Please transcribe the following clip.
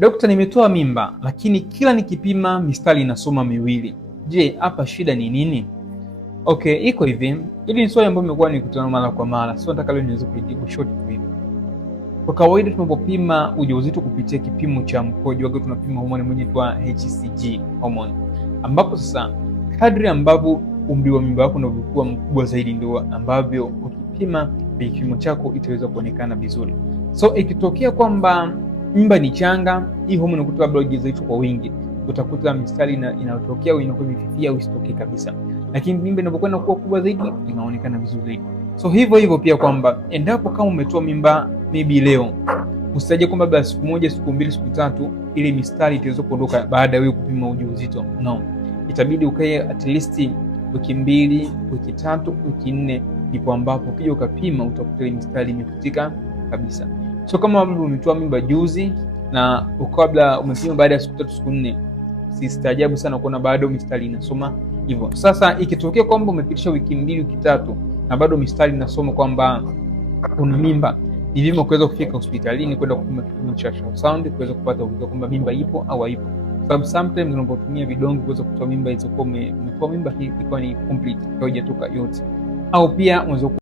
Dokta, nimetoa mimba lakini kila nikipima mistari inasoma miwili. Je, hapa shida ni nini? Okay, iko hivi. Hili ni swali ambalo nimekuwa nikutana mara kwa mara. Sio nataka leo niweze kujibu short tu hivi. Kwa kawaida tunapopima ujauzito kupitia kipimo cha mkojo, wakati tunapima homoni moja inaitwa HCG hormone. Ambapo sasa kadri ambavyo umri wa mimba yako unavyokuwa mkubwa zaidi ndio ambavyo ukipima kipimo chako itaweza kuonekana vizuri. So ikitokea kwamba mimba ni changa, hii homoni inakuta labda ujauzito kwa wingi, utakuta mistari inayotokea au inakuwa imefifia au isitokee kabisa. Lakini mimba inapokuwa inakuwa kubwa zaidi inaonekana vizuri zaidi. So hivyo pia kwamba endapo kama umetoa mimba maybe leo, usitaje kwamba baada siku moja, siku mbili, siku tatu ile mistari itaweza kuondoka baada ya wewe kupima ujauzito. No. Itabidi ukae at least wiki mbili, wiki tatu, wiki nne, ndipo ambapo ukija ukapima utakuta ile mistari imefutika kabisa. So kama umetoa mimba juzi na ukabla umepima baada ya siku tatu, siku nne, sistaajabu sana kuona bado mistari inasoma hivyo. Sasa ikitokea kwamba umepitisha wiki mbili, wiki tatu na bado mistari inasoma kwamba una mimba, ni vyema kuweza kufika hospitalini kwenda kupima kipimo cha ultrasound kuweza kupata uhakika kwamba mimba ipo au haipo. Sababu sometimes unapotumia vidonge kuweza kutoa mimba, hizo kwa umetoa mimba hii iko ni complete, haijatoka yote. Au pia unaweza